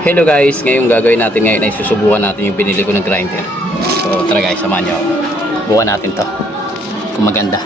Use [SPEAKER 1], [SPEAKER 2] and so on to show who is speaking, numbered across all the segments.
[SPEAKER 1] Hello guys, ngayon gagawin natin ngayon ay susubukan natin yung binili ko ng grinder. So tara guys, samahan nyo. Bukan natin to. Kung maganda.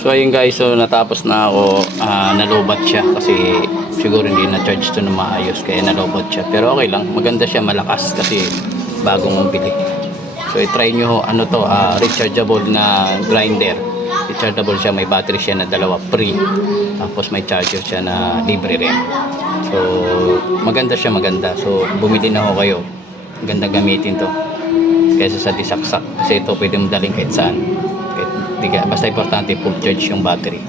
[SPEAKER 1] So ayun guys, so natapos na ako, ah, nalubat siya kasi siguro hindi na-charge to na maayos kaya nalubat siya. Pero okay lang, maganda siya, malakas kasi bagong bili. So i-try nyo ano to, ah, rechargeable na grinder. Rechargeable siya, may battery siya na dalawa free. Tapos may charger siya na libre rin. So maganda siya, maganda. So bumili na ako kayo. Maganda gamitin to. Kaysa sa disaksak. Kasi ito pwede mo daling kahit saan. Di ka, basta importante full charge yung battery.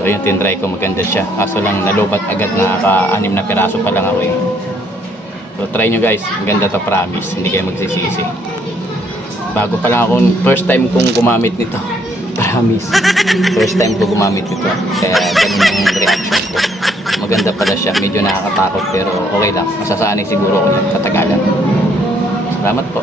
[SPEAKER 1] So ayun, tinry ko maganda siya. Kaso lang nalubat agad nakaka-anim na piraso pa lang ako eh. So try nyo guys, maganda to promise. Hindi kayo magsisisi. Bago pa lang ako, first time kong gumamit nito. Promise. First time ko gumamit nito. Kaya ganun yung reaction ko. Maganda pala siya. Medyo nakakatakot pero okay lang. Masasanay siguro ako yan. Katagalan. Salamat po.